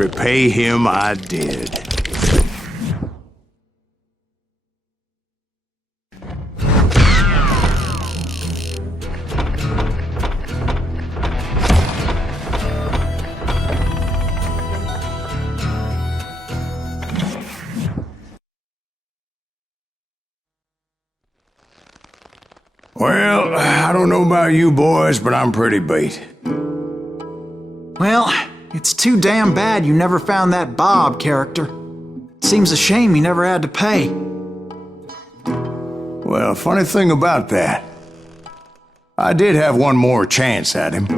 repay him I did. Well, I don't know about you boys, but I'm pretty beat. Well, it's too damn bad you never found that Bob character. Seems a shame he never had to pay. Well, funny thing about that, I did have one more chance at him.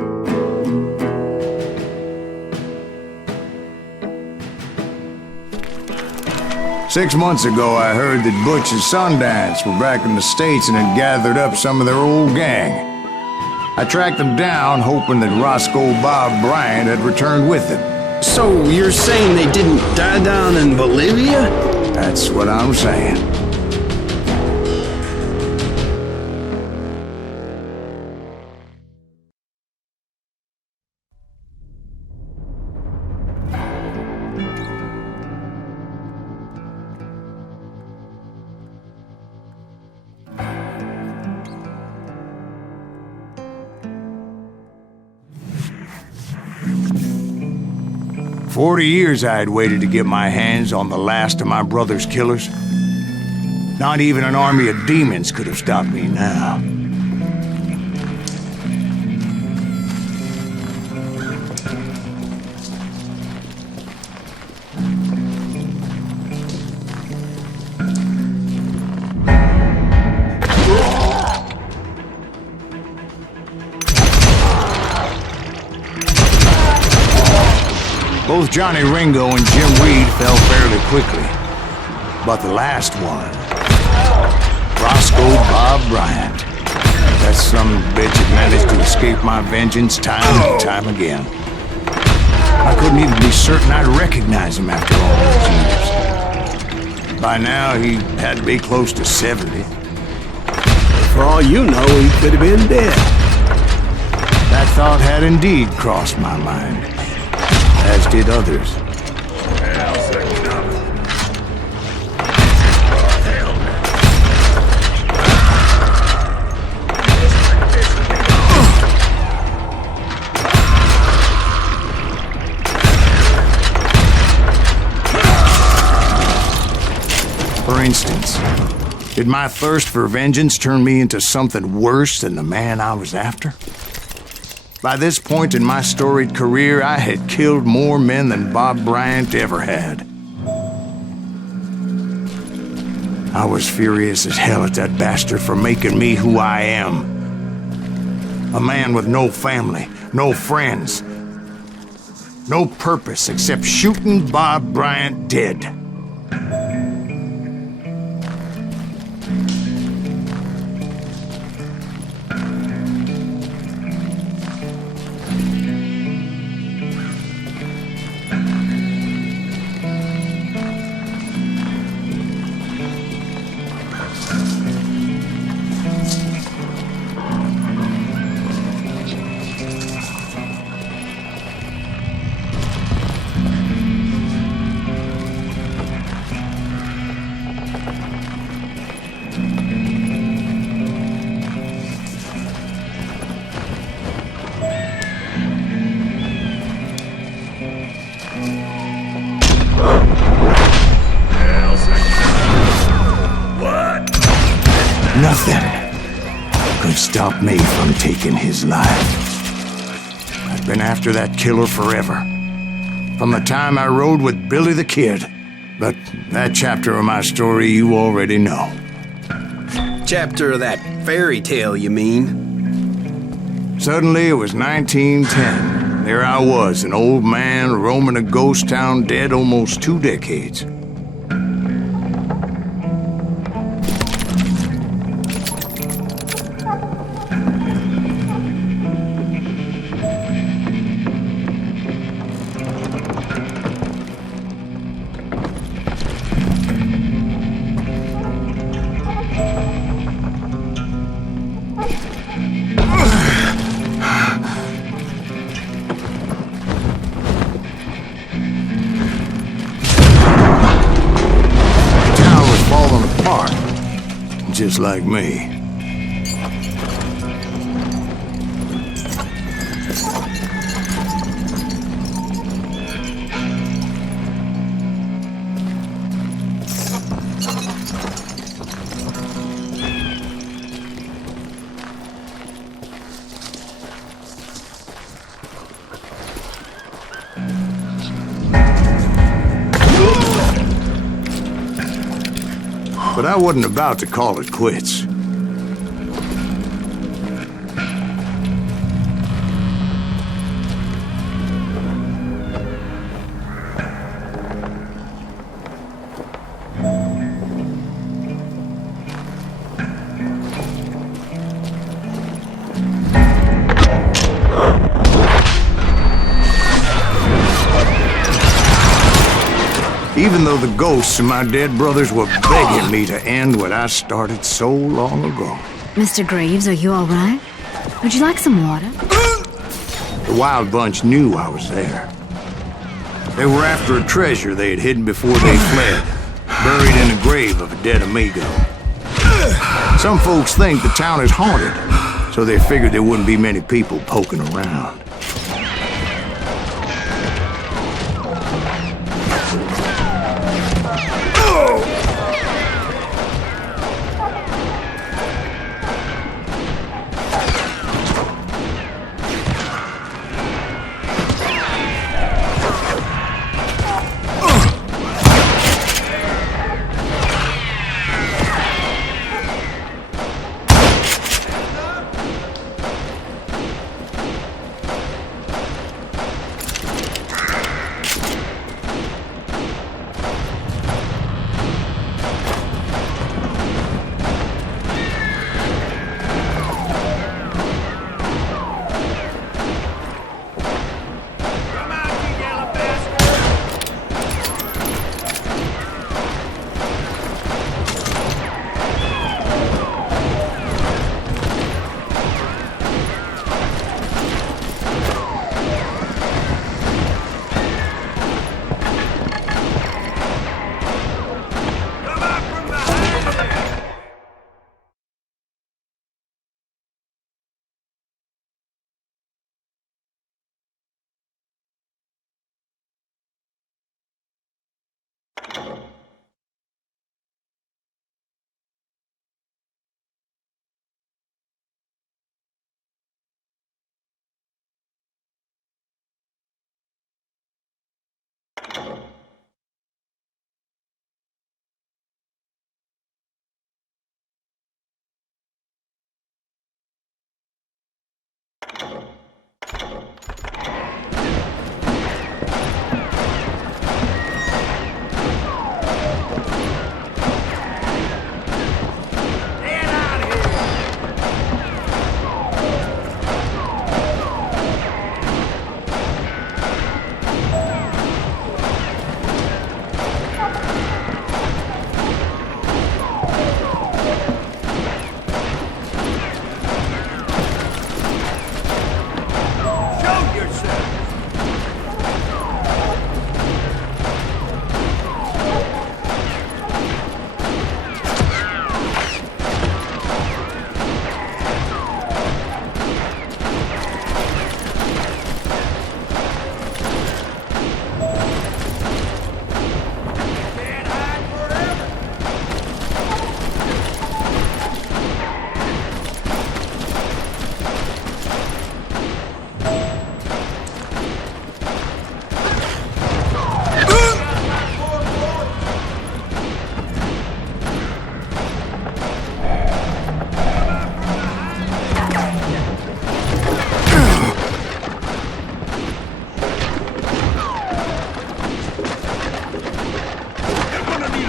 Six months ago, I heard that Butch and Sundance were back in the States and had gathered up some of their old gang. I tracked them down, hoping that Roscoe Bob Bryant had returned with them. So you're saying they didn't die down in Bolivia? That's what I'm saying. "40 years I had waited to get my hands on the last of my brother's killers. Not even an army of demons could have stopped me now. Both Johnny Ringo and Jim Reed fell fairly quickly. But the last one, Roscoe Bob Bryant, that son of a bitch had managed to escape my vengeance time and time again. I couldn't even be certain I'd recognize him after all those years. By now, he had to be close to 70. For all you know, he could have been dead. That thought had indeed crossed my mind, as did others. For instance, did my thirst for vengeance turn me into something worse than the man I was after? By this point in my storied career, I had killed more men than Bob Bryant ever had. I was furious as hell at that bastard for making me who I am. A man with no family, no friends, no purpose except shooting Bob Bryant dead. Nothing could stop me from taking his life. I've been after that killer forever, from the time I rode with Billy the Kid. But that chapter of my story you already know. Chapter of that fairy tale, you mean? Suddenly it was 1910. There I was, an old man roaming a ghost town dead almost 2 decades. just like me. But I wasn't about to call it quits. Even though the ghosts of my dead brothers were begging me to end what I started so long ago. Mr. Graves, are you all right? Would you like some water? The Wild Bunch knew I was there. They were after a treasure they had hidden before they fled, buried in the grave of a dead amigo. Some folks think the town is haunted, so they figured there wouldn't be many people poking around.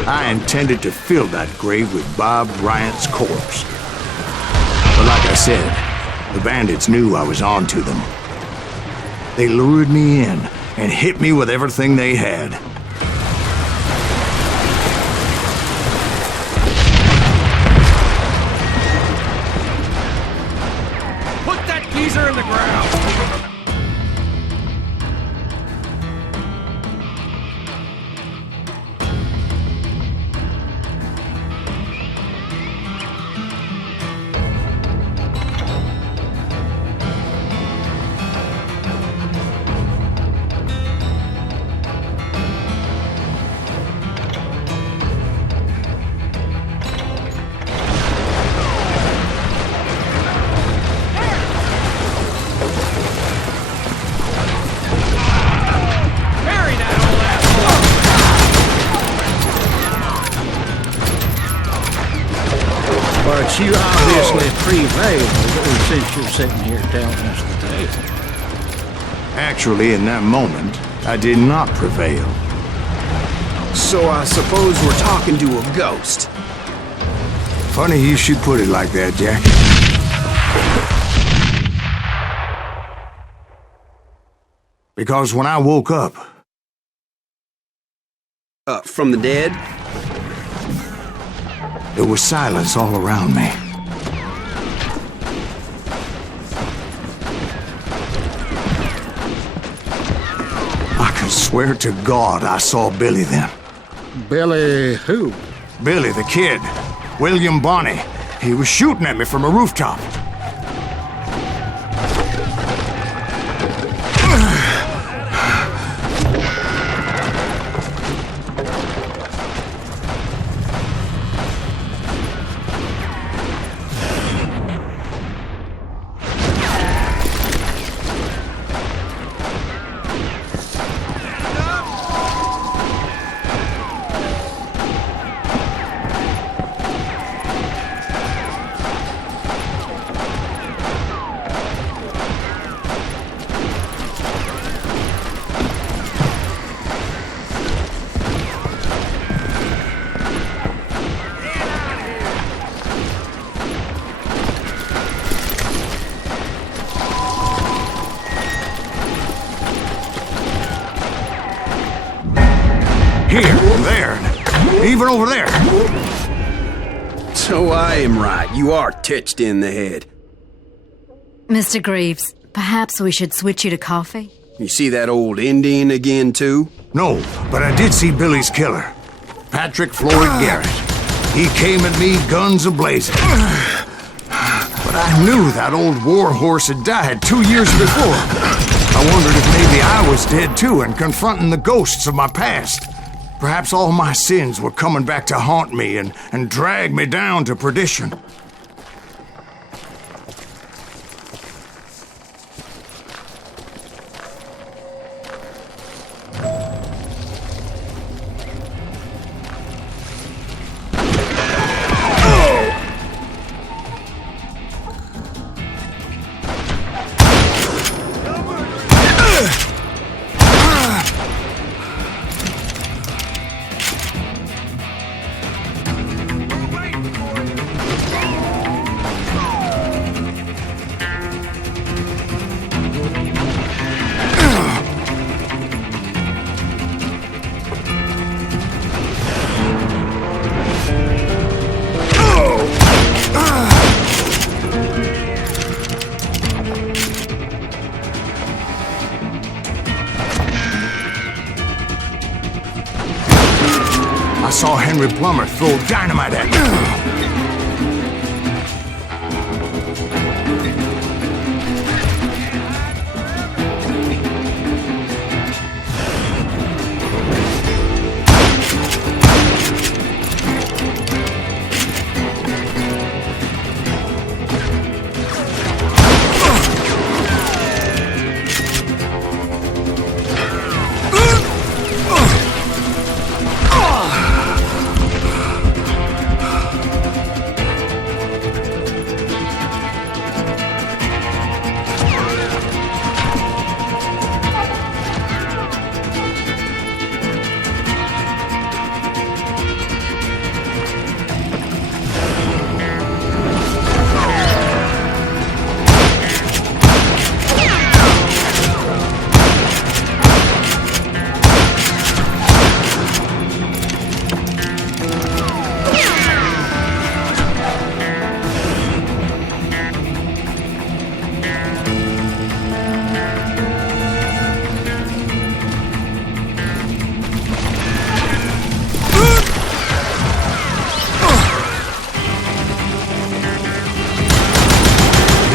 I intended to fill that grave with Bob Bryant's corpse. But like I said, the bandits knew I was on to them. They lured me in and hit me with everything they had. Put that geezer in the ground! But you obviously prevailed since you're sitting here telling us the tale. Actually, in that moment, I did not prevail. So I suppose we're talking to a ghost. Funny you should put it like that, Jack. Because when I woke up... From the dead? There was silence all around me. I could swear to God I saw Billy then. Billy who? Billy, the kid. William Bonney. He was shooting at me from a rooftop. Here, there, even over there. So I am right. You are touched in the head. Mr. Greaves, perhaps we should switch you to coffee? You see that old Indian again, too? No, but I did see Billy's killer. Patrick Floyd Garrett. He came at me guns a-blazing. But I knew that old war horse had died 2 years before. I wondered if maybe I was dead too and confronting the ghosts of my past. Perhaps all my sins were coming back to haunt me and drag me down to perdition. I saw Henry Plummer throw dynamite at me.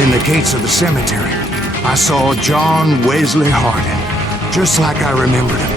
In the gates of the cemetery, I saw John Wesley Hardin, just like I remembered him.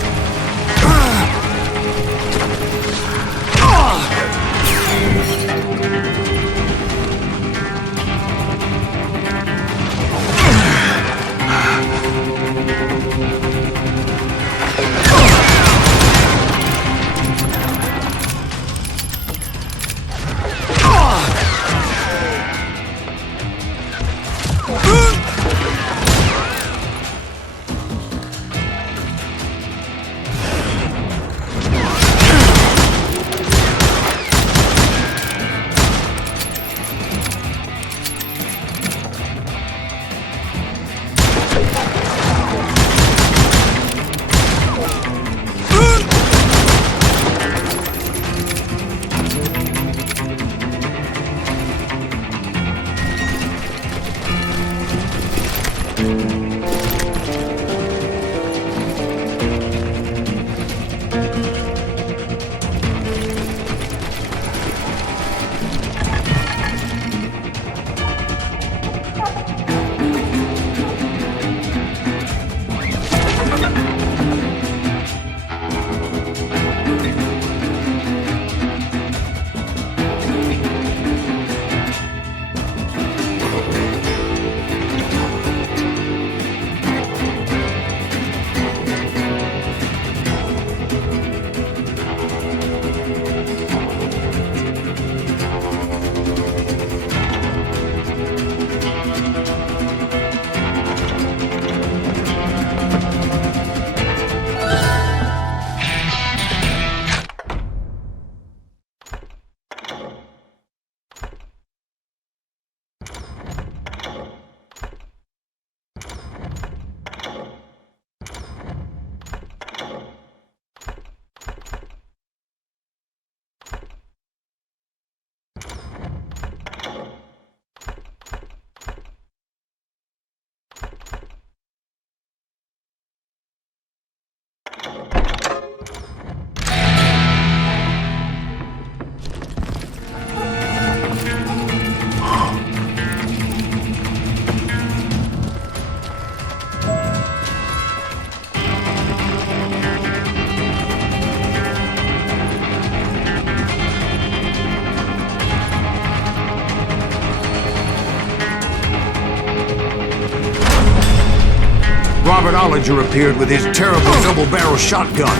acknowledger appeared with his terrible double-barrel shotgun.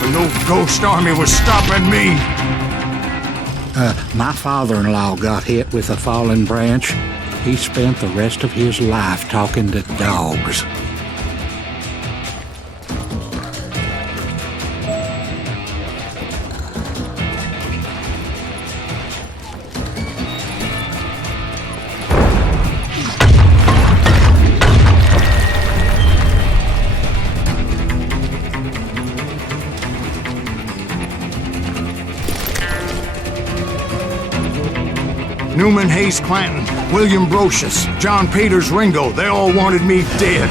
But no ghost army was stopping me. My father-in-law got hit with a fallen branch. He spent the rest of his life talking to dogs. Newman Hayes Clanton, William Brocious, John Peters Ringo, they all wanted me dead.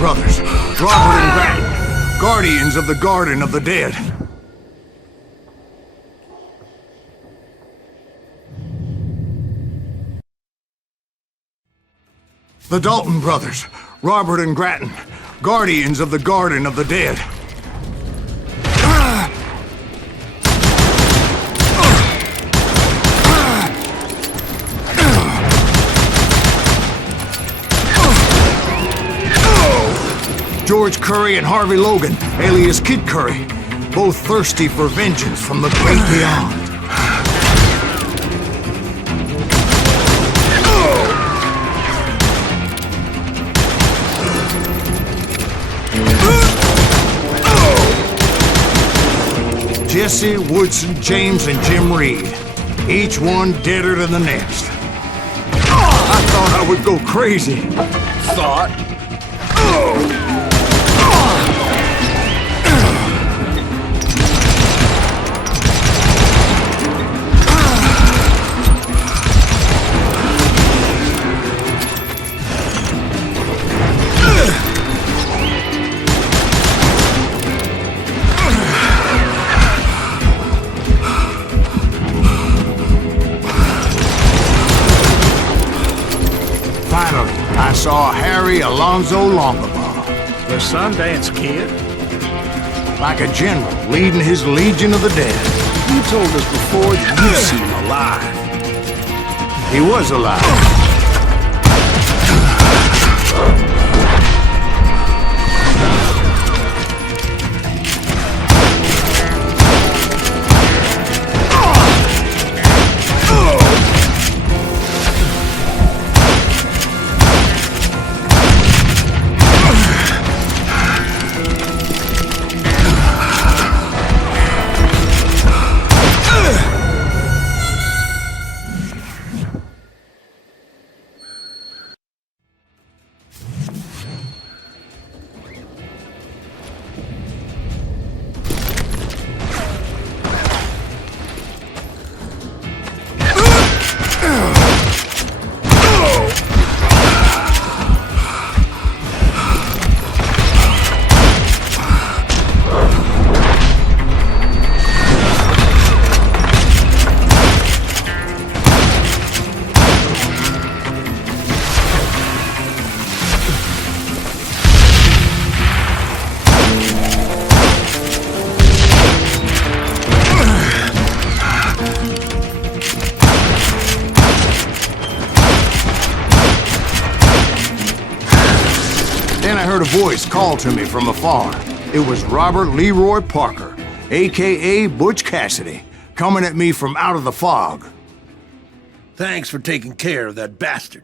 Brothers, Robert and Grattan, guardians of the Garden of the Dead. The Dalton brothers, Robert and Grattan, guardians of the Garden of the Dead. George Curry and Harvey Logan, alias Kid Curry, both thirsty for vengeance from the great beyond. Jesse, Woodson, James, and Jim Reed, each one deader than the next. I thought I would go crazy. Thought? Finally, I saw Harry Alonzo Longabaugh. The Sundance Kid? Like a general leading his legion of the dead. You told us before that you've seen him alive. He was alive. Then I heard a voice call to me from afar. It was Robert Leroy Parker, a.k.a. Butch Cassidy, coming at me from out of the fog. Thanks for taking care of that bastard.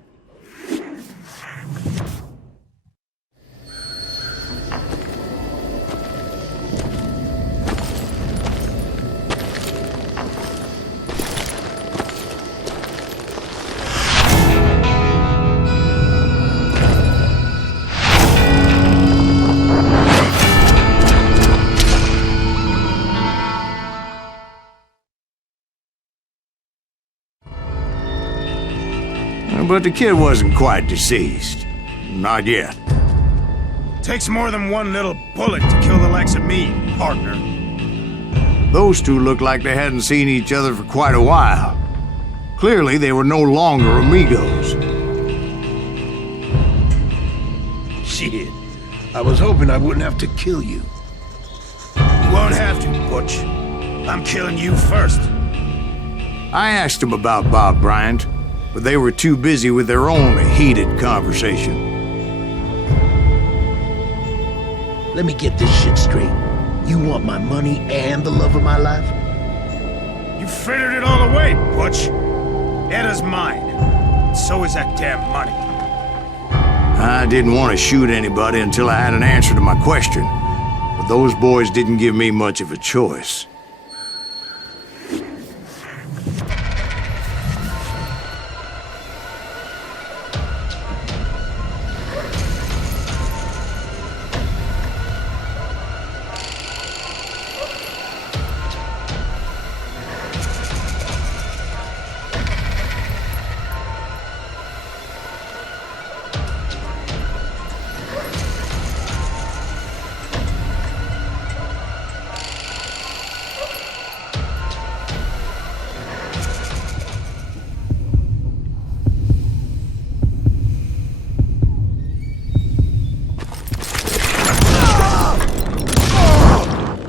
But the kid wasn't quite deceased. Not yet. Takes more than one little bullet to kill the likes of me, partner. Those two looked like they hadn't seen each other for quite a while. Clearly, they were no longer amigos. Shit. I was hoping I wouldn't have to kill you. You won't have to, Butch. I'm killing you first. I asked them about Bob Bryant, but they were too busy with their own heated conversation. Let me get this shit straight. You want my money and the love of my life? You frittered it all away, Butch. Eda's mine. So is that damn money. I didn't want to shoot anybody until I had an answer to my question, but those boys didn't give me much of a choice.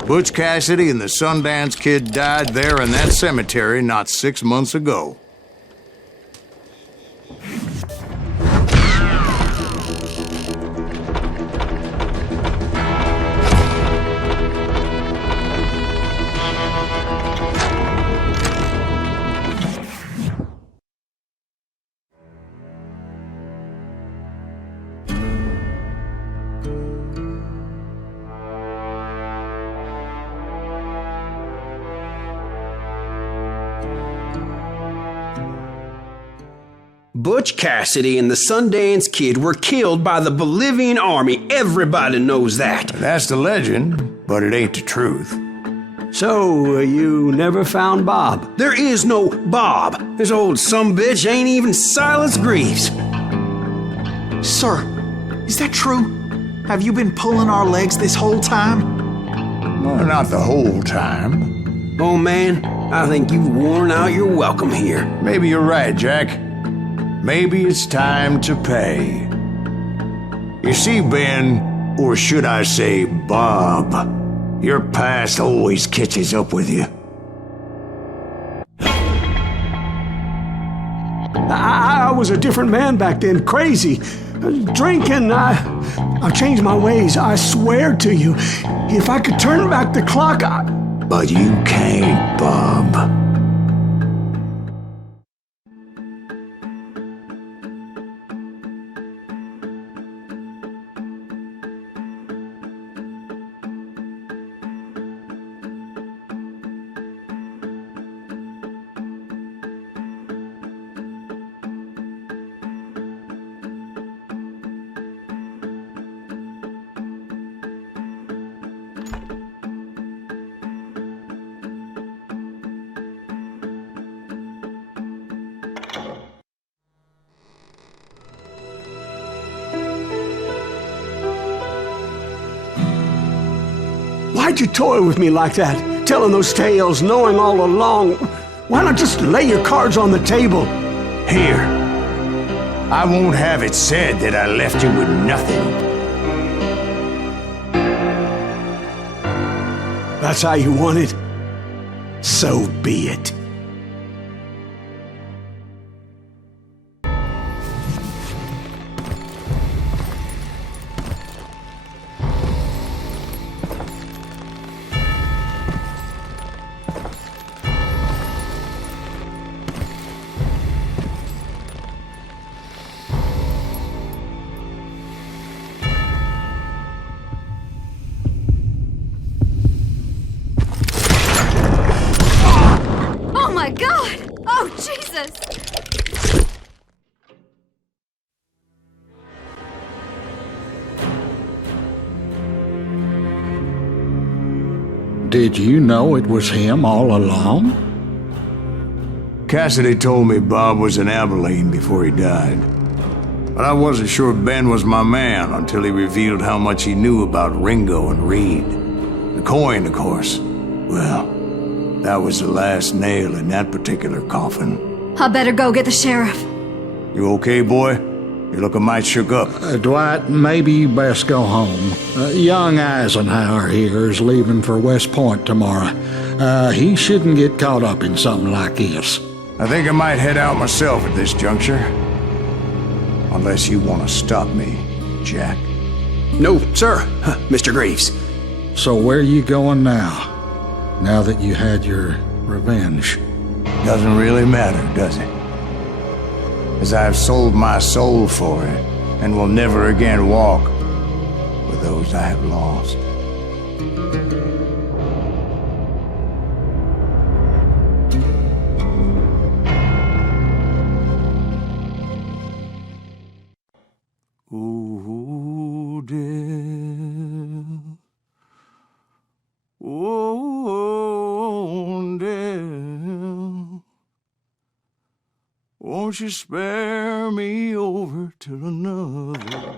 Butch Cassidy and the Sundance Kid died there in that cemetery not 6 months ago. Butch Cassidy and the Sundance Kid were killed by the Bolivian army. Everybody knows that. That's the legend, but it ain't the truth. So, you never found Bob? There is no Bob. This old sumbitch ain't even Silas Greaves. Sir, is that true? Have you been pulling our legs this whole time? Well, not the whole time. Oh man, I think you've worn out your welcome here. Maybe you're right, Jack. Maybe it's time to pay. You see, Ben, or should I say Bob, your past always catches up with you. I was a different man back then, crazy. Drinking, I've changed my ways, I swear to you. If I could turn back the clock, But you can't, Bob. why'd you toy with me like that? Telling those tales, knowing all along. Why not just lay your cards on the table? Here. I won't have it said that I left you with nothing. That's how you want it? So be it. Oh my God! Oh, Jesus! Did you know it was him all along? Cassidy told me Bob was in Abilene before he died. But I wasn't sure Ben was my man until he revealed how much he knew about Ringo and Reed. The coin, of course. Well, that was the last nail in that particular coffin. I better go get the sheriff. You okay, boy? You're looking mighty shook up. Dwight, maybe you best go home. Young Eisenhower here is leaving for West Point tomorrow. He shouldn't get caught up in something like this. I think I might head out myself at this juncture. Unless you want to stop me, Jack. No, sir, Mr. Greaves. So where you going now? Now that you had your revenge? Doesn't really matter, does it? As I've sold my soul for it, and will never again walk with those I have lost. Ooh, dear. Oh, dear. Won't you spare me over to another?